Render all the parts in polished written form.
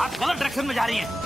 आप गलत डायरेक्शन में जा रही हैं।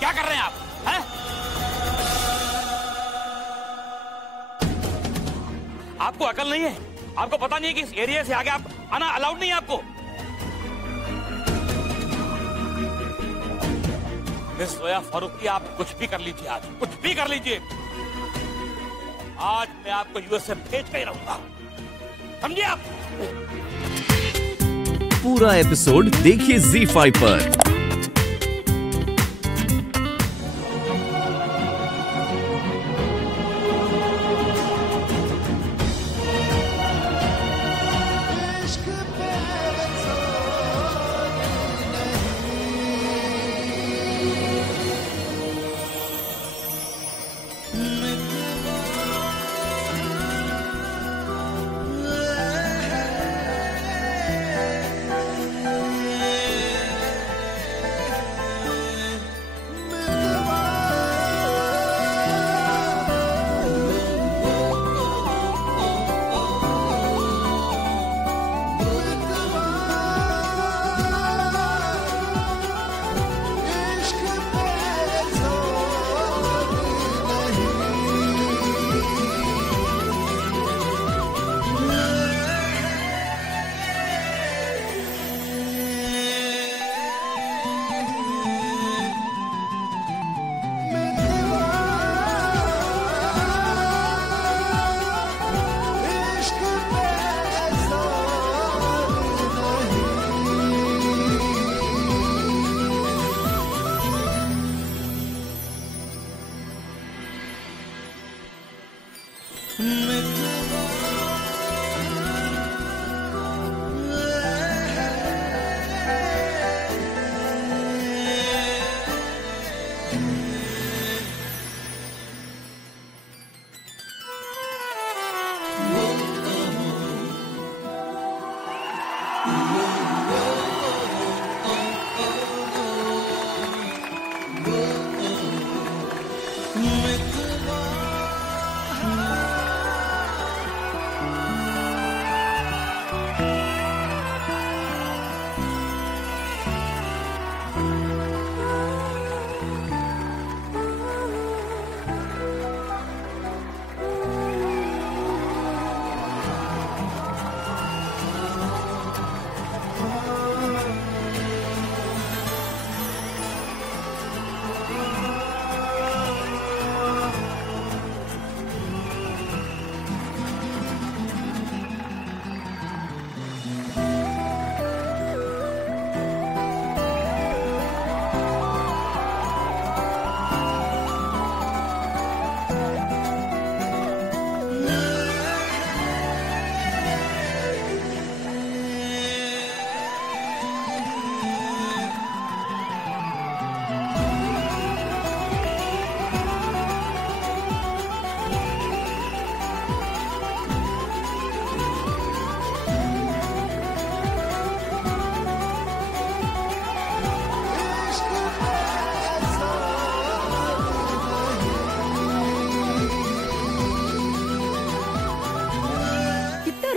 क्या कर रहे हैं आप? हैं? आपको अकल नहीं है? आपको पता नहीं है कि इस एरिया से आगे आप आना अलाउड नहीं है आपको? मिस जोया फारूकी, आप कुछ भी कर लीजिए, आज कुछ भी कर लीजिए, आज मैं आपको यूएसए भेज के ही रहूंगा, समझिए आप? पूरा एपिसोड देखिए ZEE5 पर।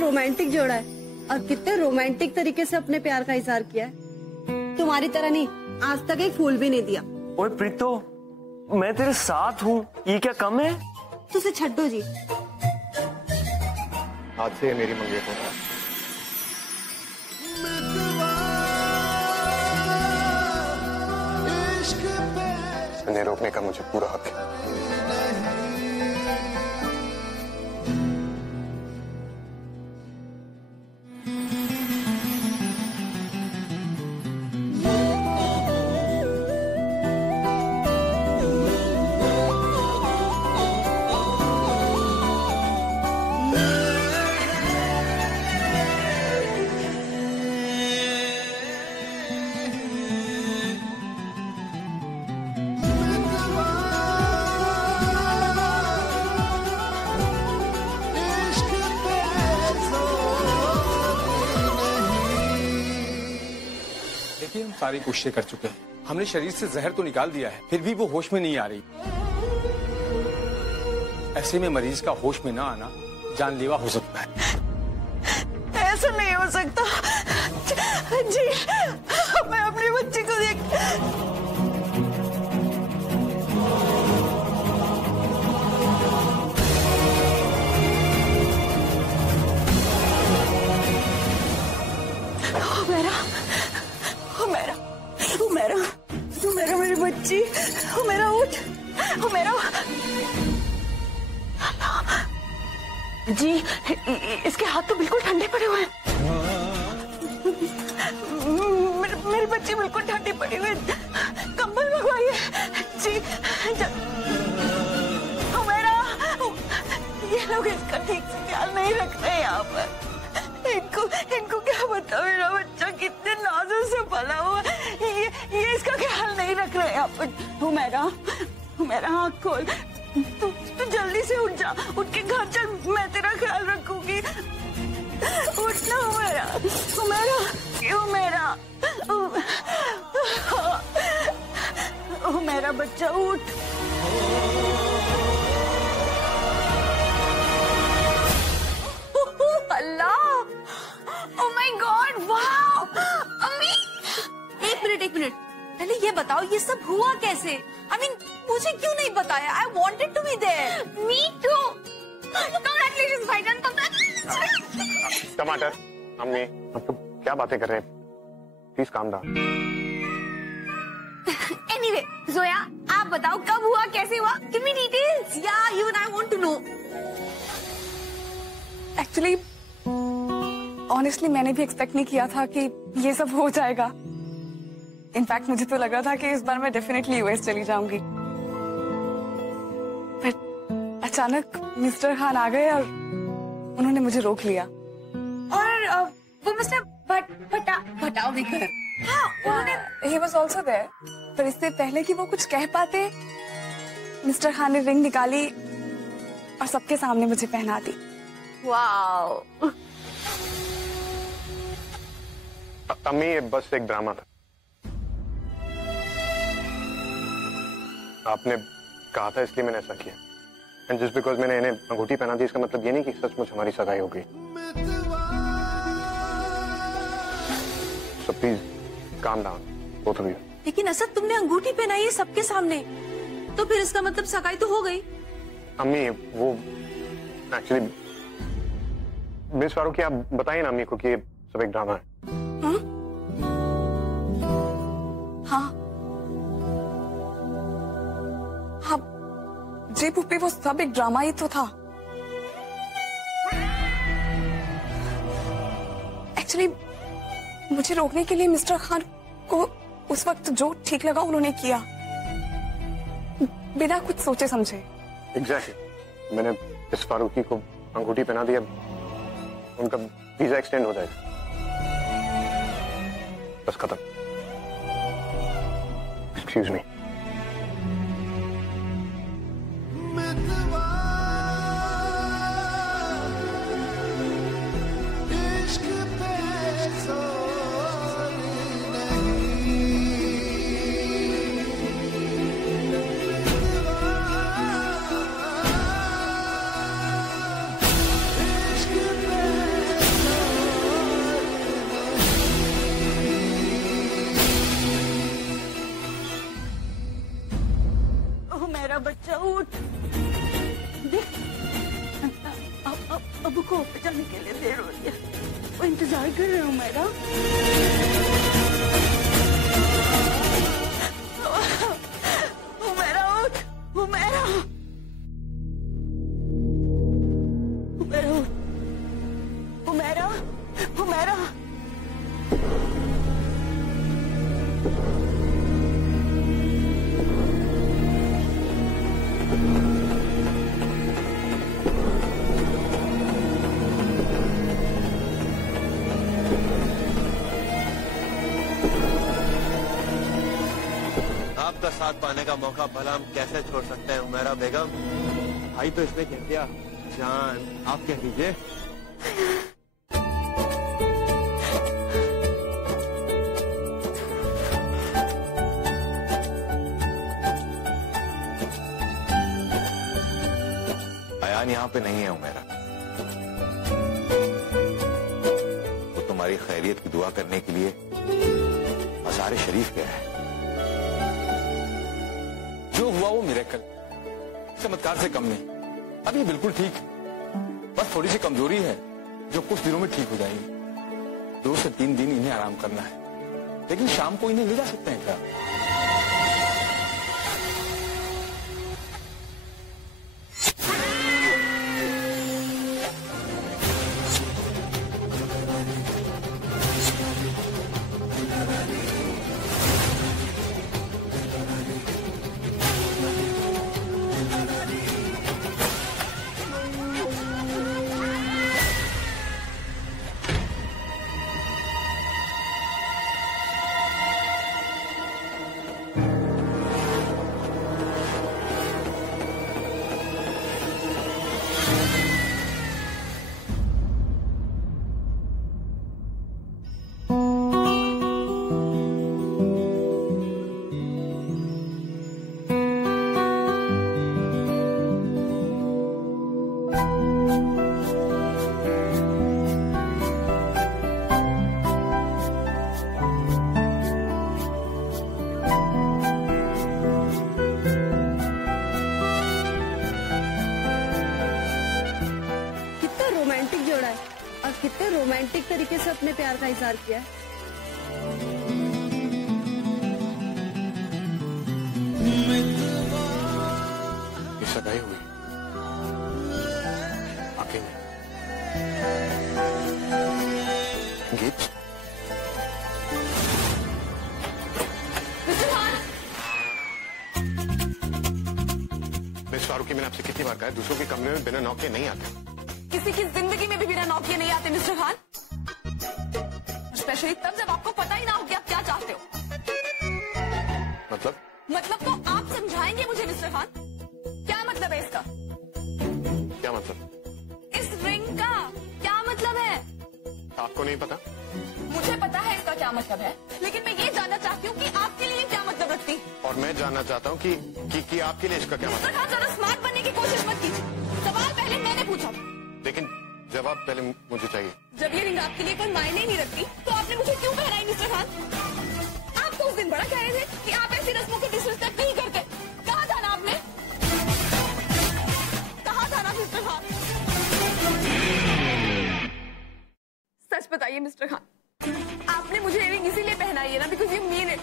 रोमांटिक जोड़ा है और कितने रोमांटिक तरीके से अपने प्यार का इजहार किया है। तुम्हारी तरह नहीं, आज तक एक फूल भी नहीं दिया। ओए प्रीतो, मैं तेरे साथ हूँ, ये क्या कम है? तुझे छड्डो जी। आज से मेरी मंगेतर है। इन्हें रोकने का मुझे पूरा हक है। देखिए, हम सारी कोशिशें कर चुके हैं। हमने शरीर से जहर तो निकाल दिया है, फिर भी वो होश में नहीं आ रही। ऐसे में मरीज का होश में ना आना जानलेवा हो सकता है। ऐसा नहीं हो सकता जी, मैं अपने बच्चे को देख मेरा मेरी बच्ची, मेरा उठ, मेरा जी, इसके हाथ तो बिल्कुल ठंडे पड़े हुए हैं। मेरी बच्ची बिल्कुल ठंडी पड़ी हुई, कंबल मंगवाइए जी। मेरा ये लोग इसका ठीक से ख्याल नहीं रख रहे यहाँ पर। इनको क्या पता मेरा बच्चा कितने नाजुक से पला हुआ, ये इसका ख्याल नहीं रख रहे यहाँ पर। मेरा आँख खोल, तू जल्दी से उठ जा, उठ के घर चल, मैं तेरा ख्याल रखूंगी। उठना मेरा बच्चा, उठ। अल्लाह, ओह माय गॉड, वाओ अम्मी। एक मिनट, पहले ये बताओ ये सब हुआ कैसे? I mean, मुझे क्यों नहीं बताया? I wanted to be there. Me too. Congratulations भाईजान, congratulations. टमाटर, अम्मी, आप तो क्या बातें कर रहे हैं? Please calm down. Anyway, Zoya, आप बताओ कब हुआ, कैसे हुआ? Give me details. Yeah, even I want to know. Actually, honestly, मैंने भी एक्सपेक्ट नहीं किया था कि ये सब हो जाएगा। इनफैक्ट मुझे तो लग रहा था कि इस बार मैं डेफिनेटली यूएस चली जाऊंगी, पर अचानक मिस्टर खान आ गए और उन्होंने मुझे रोक लिया। और वो मिस्टर भटाओ भी कर। हाँ, उन्होंने he was also there, पर इससे पहले कि वो कुछ कह पाते, मिस्टर खान ने रिंग निकाली और सबके सामने मुझे पहना दी। वाओ। अम्मी, ये बस एक ड्रामा था। आपने कहा था इसलिए मैंने ऐसा किया। एंड जस्ट बिकॉज मैंने इन्हें अंगूठी पहना दी, इसका मतलब ये नहीं कि सचमुच हमारी सगाई हो गई। So please calm down, both of you. लेकिन असद, तुमने अंगूठी पहनाई है सबके सामने, तो फिर इसका मतलब सगाई तो हो गई। अम्मी, वो एक्चुअली मिस फारूकी, आप बताइए ना अम्मी को कि ये सब एक ड्रामा है। जी पुप्पी, वो सब एक ड्रामा ही तो था। एक्चुअली मुझे रोकने के लिए मिस्टर खान को उस वक्त जो ठीक लगा उन्होंने किया, बिना कुछ सोचे समझे। एग्जैक्टली, मैंने मिस फारूकी को अंगूठी पहना दिया, उनका वीजा एक्सटेंड हो जाएगा, बस खत्म। Excuse me. मेरा बच्चा, उठ। देख, अब को जाने के लिए देर हो रही है, वो इंतजार कर रहे हो मेरा। मेरा उठ, मेरा आपका साथ पाने का मौका भला हम कैसे छोड़ सकते हैं उमैरा बेगम? भाई तो इसमें कह दिया, जान आप कह दीजिए। यहाँ पे नहीं है उमेरा। वो तुम्हारी खैरियत की दुआ करने के लिए मज़ार शरीफ गया है। जो हुआ वो मिरेकल, चमत्कार से कम नहीं। अभी बिल्कुल ठीक, बस थोड़ी सी कमजोरी है जो कुछ दिनों में ठीक हो जाएगी। 2 से 3 दिन इन्हें आराम करना है, लेकिन शाम को इन्हें ले जा सकते हैं क्या? कितने रोमांटिक तरीके से अपने प्यार का इजहार किया है। ये सगाई हुई अकेले गीत। मिस फारूकी, मैंने आपसे कितनी बार कहा है दूसरों के कमरे में बिना नॉक के नहीं आते। किसी की जिंदगी में भी बिना नॉक के नहीं आते मिस्टर खान, स्पेशली तब जब आपको पता ही ना हो कि आप क्या चाहते हो। मतलब तो आप समझाएंगे मुझे मिस्टर खान, क्या मतलब है इसका? क्या मतलब? इस रिंग का क्या मतलब है? आपको नहीं पता? मुझे पता है इसका क्या मतलब है, लेकिन मैं ये जानना चाहती हूँ कि आपके लिए क्या मतलब रखती। और मैं जानना चाहता हूँ कि आपके लिए इसका क्या मतलब? मिस्टर खान, जरा स्मार्ट बनने की कोशिश मत कीजिए। सवाल पहले मैंने पूछा, लेकिन जवाब पहले मुझे चाहिए। जब ये रिंग आपके लिए कोई मायने ही नहीं रखती तो आपने मुझे क्यों पहनाई मिस्टर खान? आप तो उस दिन बड़ा कह रहे थे कि आप ऐसी रस्मों को डिसरिस्पेक्ट नहीं करते। कहा था ना आपने, कहा था ना मिस्टर खान? सच बताइए मिस्टर खान, आपने मुझे ये रिंग इसीलिए पहनाई है ना बिकॉज यू मीन इट?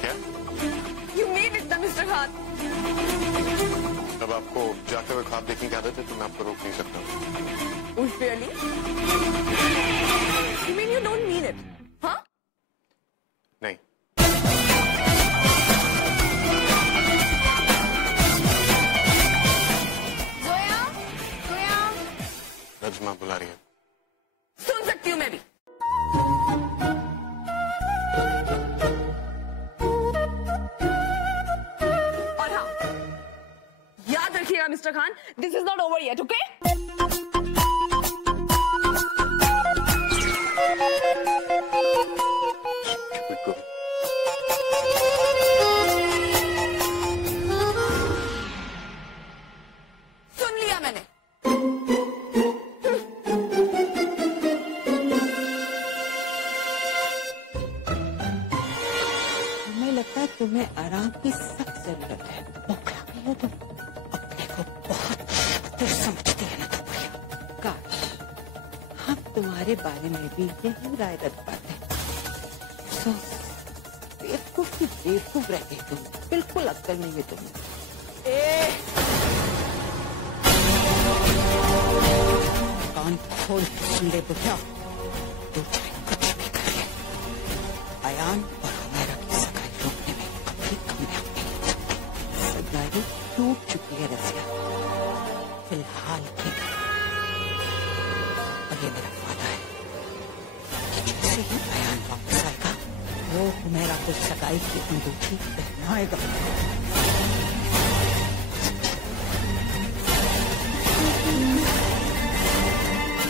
क्या? यू मीन इट ना मिस्टर खान? जब आपको जाते हुए ख्वाब देखने की आदत है तो मैं आपको रोक नहीं सकता। Really? You mean you don't mean it? हाँ? नहीं। जोया, जोया। नजमा बुला रही है। सुन सकती हूँ मैं भी। और हाँ, याद रखिएगा mister Khan, this is not over yet, okay? सुन लिया मैंने। हमें लगता है तुम्हें आराम की सख्त जरूरत है। बौखला गई हो तुम, अपने को बहुत शातिर समझती है ना तुम। काश हम तुम्हारे बारे में भी यही राय रख पाते। सो बेवकूफ की बेवकूफ रह गई तुम, बिल्कुल अक्ल नहीं है तुम्हें। कान खोल सुन ले बुढ़िया, तू चाहे कुछ भी कर ले, अयान और हमारा की सगाई रोकने में कभी कामयाब नहीं। सगाई टूट चुकी है रसिया, फिलहाल के लिए। और ये मेरा वादा है कि जैसे ही अयान वापस आएगा वो मेरा को सगाई की अंगूठी पहनाएगा।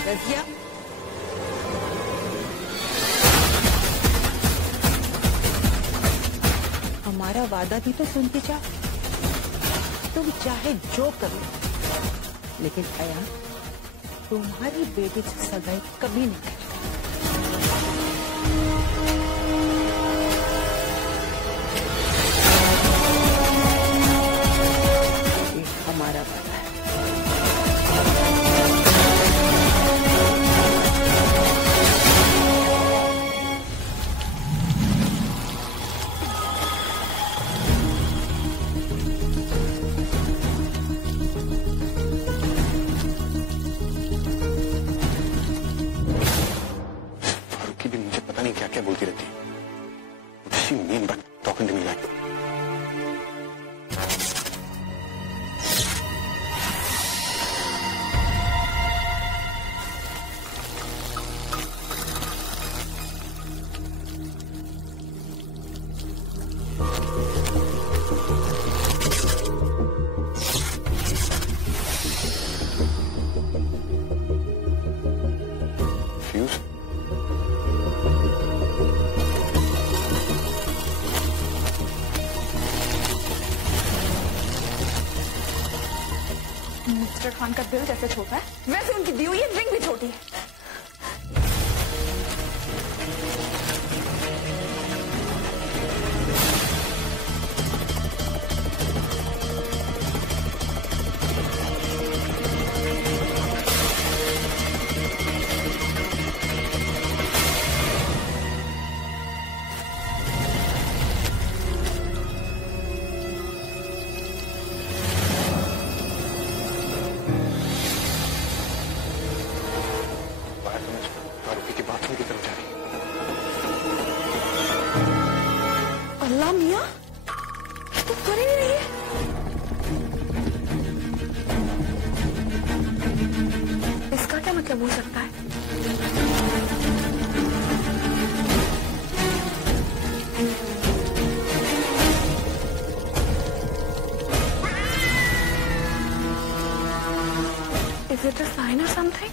रसिया, हमारा वादा भी तो सुन के जा। तुम चाहे जो कर लो, लेकिन अया तुम्हारी बेटी से सगाई कभी नहीं करेगा। ये हमारा वादा है। फारूकी भी मुझे पता नहीं क्या क्या बोलती रहती है। She mean by talking to me like that? Fuse? Mister Khan का दिल जैसे छोटा है वैसे उनकी दी हुई ये रिंग भी छोटी है। बाहर समझ फारूकी की बाथरूम की तरफ जा रही है। अल्लाह मियाँ तो कर ही नहीं है। इसका क्या मतलब हो सकता है? Is it a sign or something?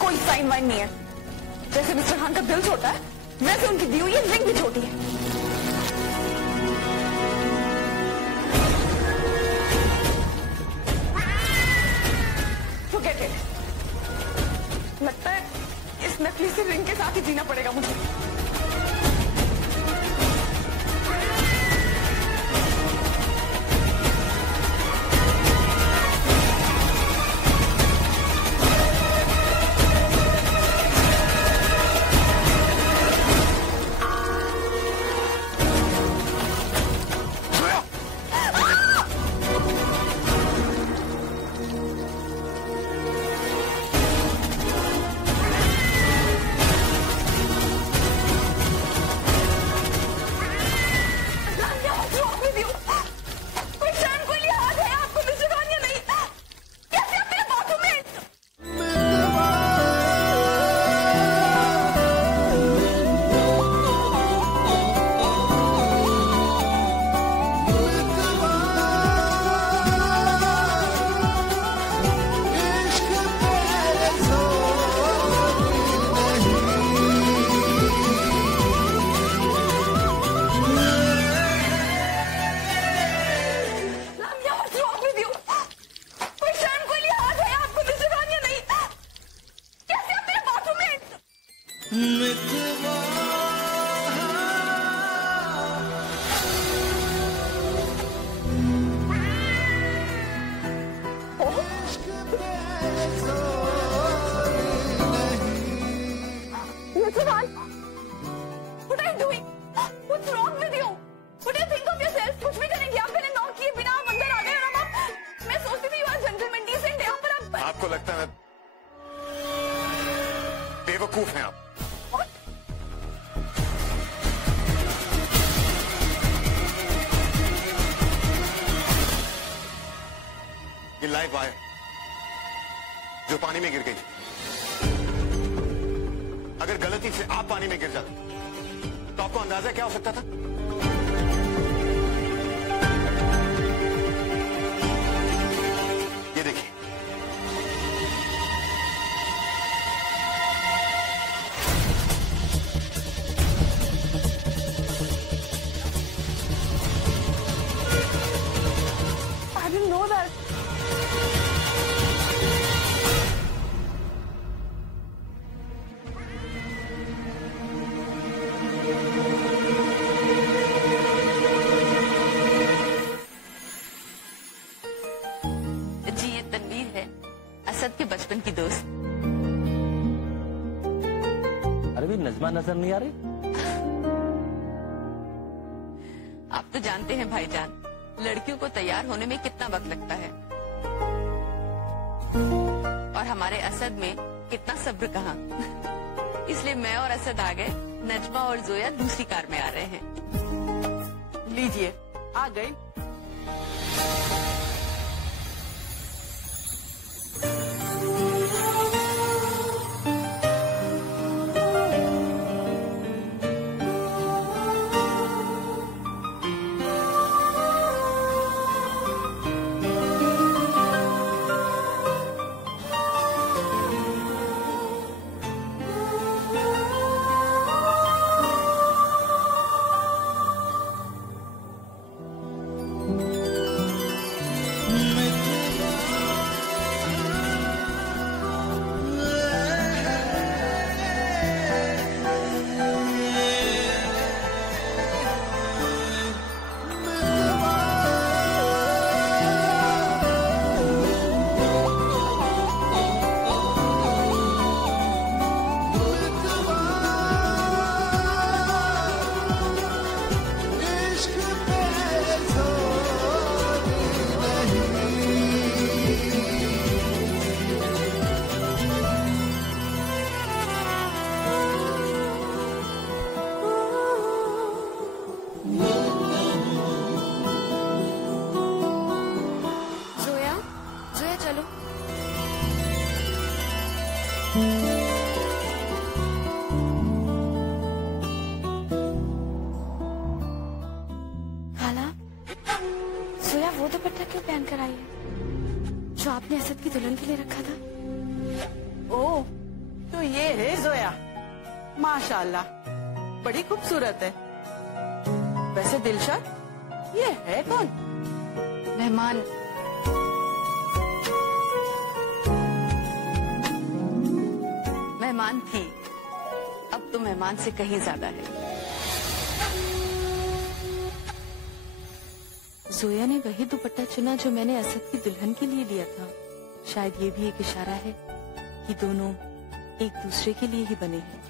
कोई साइन वाइन नहीं है। जैसे मिस्टर खान का दिल छोटा है वैसे उनकी दी हुई ये रिंग भी छोटी है। Forget it. लगता है इस नकली सी रिंग के साथ ही जीना पड़ेगा मुझे। What are you doing? What's wrong with you? What do you think of yourself? कुछ भी करेंगे आप मैंने नॉक किए बिना आप अंदर आ गए और अब आप मैं सोचती थी you are gentleman decent यहाँ पर आप आपको लगता है बेवकूफ हैं आप। ये लाइव वायर जो पानी में गिर गई, अगर गलती से आप पानी में गिर जाते तो आपको अंदाजा क्या हो सकता था? ये देखिए, असद के बचपन की दोस्त। अरे भी नजमा नजर नहीं आ रही? आप तो जानते हैं भाईजान, लड़कियों को तैयार होने में कितना वक्त लगता है, और हमारे असद में कितना सब्र कहाँ। इसलिए मैं और असद आ गए, नजमा और जोया दूसरी कार में आ रहे हैं। लीजिए, आ गई। वो दुपट्टा क्यों पहन कर आई है जो आपने असद की दुल्हन के लिए रखा था? ओह, तो ये है जोया। माशाल्लाह, बड़ी खूबसूरत है। वैसे दिलशाद, ये है कौन? मेहमान। मेहमान थी, अब तो मेहमान से कहीं ज्यादा है। जोया ने वही दुपट्टा चुना जो मैंने असद की दुल्हन के लिए लिया था। शायद ये भी एक इशारा है कि दोनों एक दूसरे के लिए ही बने हैं।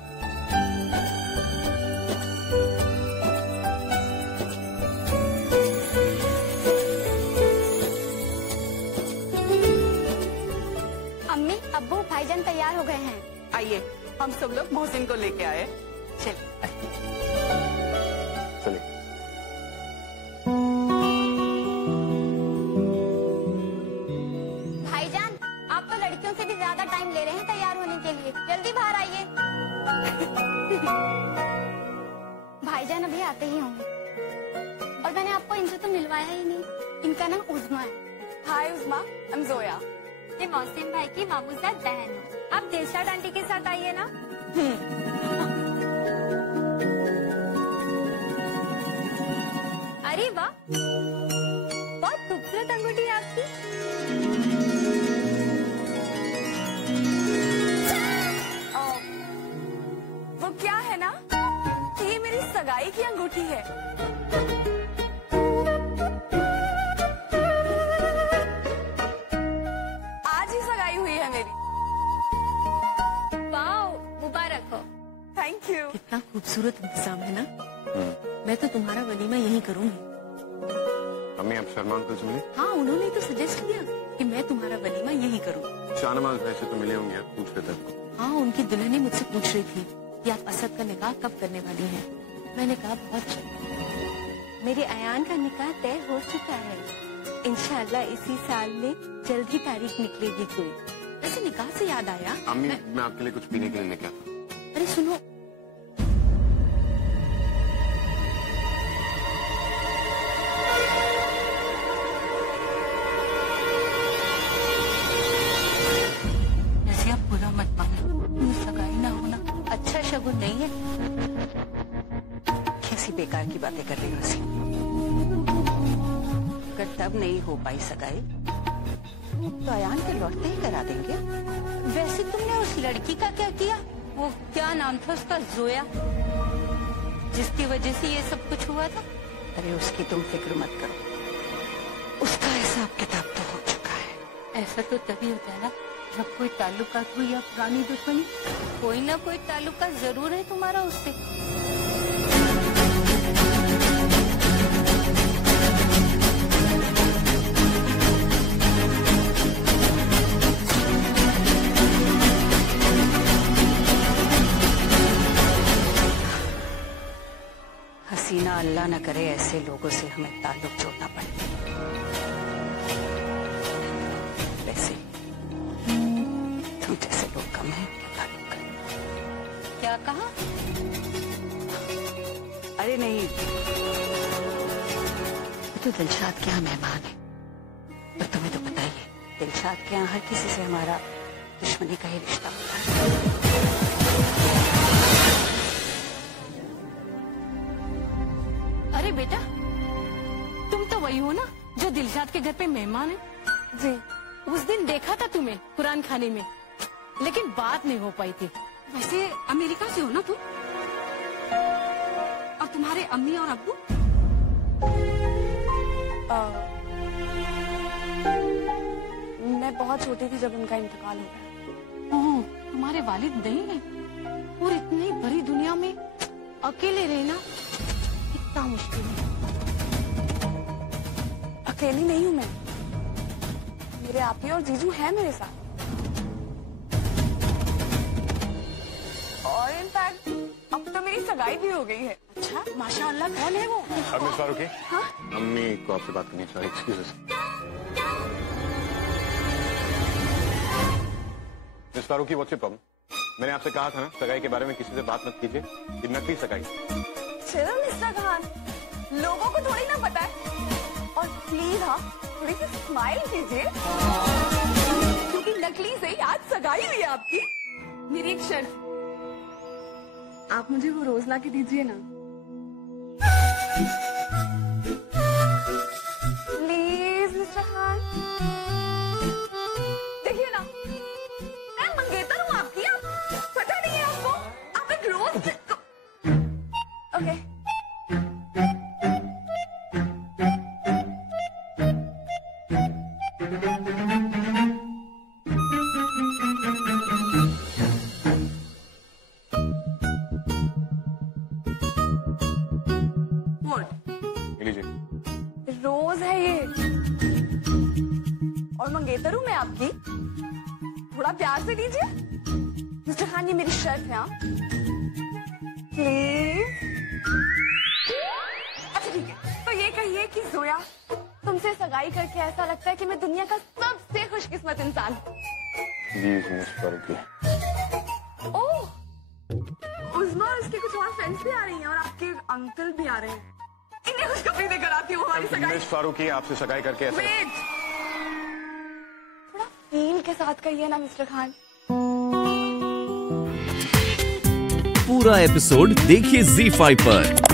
अम्मी, अब्बू, भाईजान तैयार हो गए हैं। आइए, हम सब लोग मोहसिन को लेके आए। चलिए। चलिए। भाईजान, आप तो लड़कियों से भी ज्यादा टाइम ले रहे हैं तैयार होने के लिए। जल्दी बाहर आइए। भाईजान अभी आते ही होंगे। और मैंने आपको इनसे तो मिलवाया ही नहीं। इनका नाम उज़मा है। हाय उज़मा, I'm जोया। ये मोहसिन भाई की मामूजात बहन है। आप दिलशाद आंटी के साथ आइए ना। अरे वाह, बहुत खूबसूरत अंगूठी है आपकी। वो क्या है ना, ये मेरी सगाई की अंगूठी है। आज ही सगाई हुई है मेरी। वाह, मुबारक हो। Thank you. कितना खूबसूरत इंतजाम है ना। मैं तो तुम्हारा वलीमा यहीं करूंगी। अम्मी, आप शर्मा अंकल से मिले? हाँ, उन्होंने तो सजेस्ट किया कि मैं तुम्हारा वलीमा यही करूँ। शाहनवाज भाई से तो मिले होंगे, आप पूछ रहे थे। हाँ, उनकी दुल्हन मुझसे पूछ रही थी कि आप असद का निकाह कब करने वाली हैं। मैंने कहा बहुत जल्द। मेरे अयान का निकाह तय हो चुका है। इंशाल्लाह इसी साल में जल्द ही तारीख निकलेगी कोई। वैसे निकाह से याद आया, अम्मी, मैं आपके लिए कुछ पीने के लिए लेके आता। अरे सुनो, बुरा मत मानो, सगाई ना होना अच्छा शगुन नहीं है। कैसी बेकार की बातें कर रही हो सी। अगर तब नहीं हो पाई सगाई तो अयान के लौटते ही करा देंगे। वैसे तुमने उस लड़की का क्या किया? वो क्या नाम था उसका? जोया, जिसकी वजह से ये सब कुछ हुआ था। अरे उसकी तुम फिक्र मत करो, उसका हिसाब किताब तो हो चुका है। ऐसा तो तभी होता है ना जब कोई ताल्लुकात हुई या पुरानी दुश्मनी? कोई ना कोई ताल्लुका जरूर है तुम्हारा उससे। हसीना, अल्लाह न करे ऐसे लोगों से हमें ताल्लुक जोड़ना पड़े। वैसे तुम जैसे लोग कम हैं क्या ताल्लुक करें? क्या कहा? अरे नहीं, तो दिलशाद के यहाँ मेहमान है, पर तुम्हें तो पता ही है दिलशाद के यहाँ हर किसी से हमारा दुश्मनी का ही रिश्ता होता है। अरे बेटा, तुम तो वही हो ना जो दिलशाद के घर पे मेहमान है? जी, उस दिन देखा था तुम्हें कुरान खाने में, लेकिन बात नहीं हो पाई थी। वैसे अमेरिका से हो ना तुम? और तुम्हारे अम्मी और अब्बू? मैं बहुत छोटी थी जब उनका इंतकाल हो गया। ओह, तुम्हारे वालिद नहीं है? और इतनी बड़ी दुनिया में अकेले रहना कितना मुश्किल है। अकेली नहीं हूँ मैं, मेरे आपी और जीजू हैं मेरे साथ। और इनफैक्ट अब तो मेरी सगाई भी हो गई है। अच्छा, माशाअल्लाह। कौन है वो? मिस फारूकी, हाँ? अम्मी को आपसे बात करनी चाहिए। Excuse miss Farooqui, what's your problem? मैंने आपसे कहा था ना सगाई के बारे में किसी से बात मत कीजिए, ये नकली सगाई। चलो मिस्टर खान, लोगों को थोड़ी ना पता है। और प्लीज हाँ, थोड़ी सी स्माइल कीजिए, क्योंकि नकली से ही आज सगाई हुई है आपकी। मेरी एक शर्त, आप मुझे वो रोज ला के दीजिए ना प्लीज मिस्टर खान। देखिए ना, मैं मंगेतर हूँ आपकी, आप पता नहीं है आपको? आप एक रोज ओके। रोज है ये, और मंगेतर हूँ मैं आपकी, थोड़ा प्यार से दीजिए मिस्टर खान। ये मेरी शर्त है, हाँ प्लीज। अच्छा ठीक है, तो ये कहिए कि जोया, तुमसे सगाई करके ऐसा लगता है कि मैं दुनिया का सबसे खुशकिस्मत इंसान हूँ। Please miss Farooqui. Oh, Usma और उसके कुछ और फ्रेंड्स भी आ रही हैं, और आपके अंकल भी आ रहे हैं। इन्हें खुशखबरी देकर आती हूँ हमारी सगाई। मिस फारूकी, आपसे सगाई करके ऐसा वेट, थोड़ा फील के साथ कहिए ना मिस्टर खान। पूरा एपिसोड देखिए ZEE5 पर।